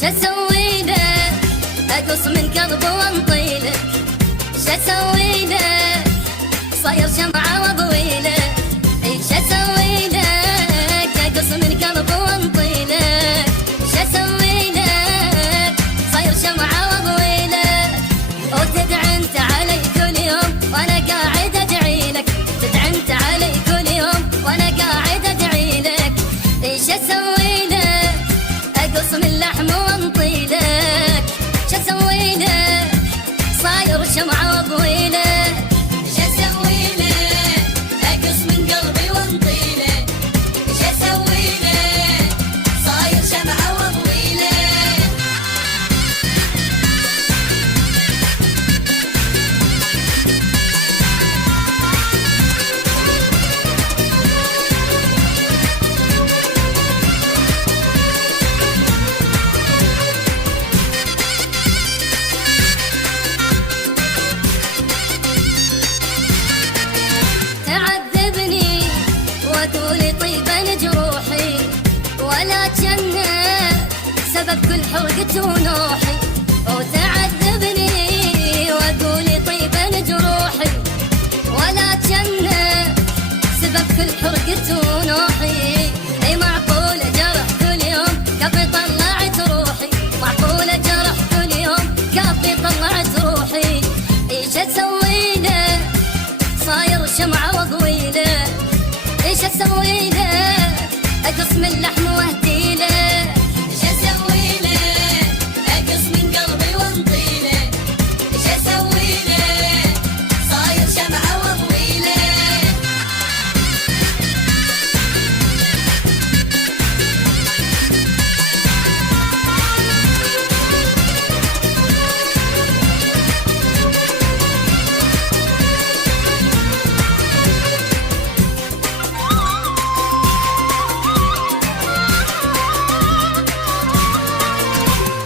شسوي لك اقص من قلبي وانطيلك، شسوي لك صاير شمعة واضوي لك، شسوي لك اقص من قلبي وانطيلك، شسوي لك صاير شمعة واضوي لك. وتدعي انت علي كل يوم وانا قاعد ادعي لك، تدعي انت علي كل يوم وانا قاعد ادعي لك، شسوي لك اقص من لحم وانطي لك، شسوي لك صاير شمعة واضوي لك، شسوي لك اقص من قلبي وانطي لك، شسوي لك صاير شمعة واضوي لك. تعذبني وتقولي طيبا جروحي، ولا جنة سبب كل حرقة ونوحي. وتعذبني وتقولي طيبا جروحي، ولا جنة سبب كل حرقة ونوحي. اي معقولة جرح كل يوم كفي طلعت روحي، معقولة جرح كل يوم كفي طلعت روحي. ايش اسوي له صاير شمعة واضوي له، ايش اسوي له اقص من لحم واهدي له، ايش اسوي له اقص من قلبي وانطي له، ايش اسوي له صاير شمعة واضوي له.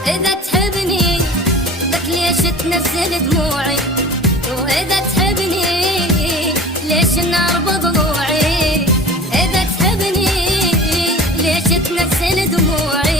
إذا تحبني لك ليش تنزل دموعي، وإذا تحبني ليش النار بضلوعي، إذا تحبني ليش تنزل دموعي.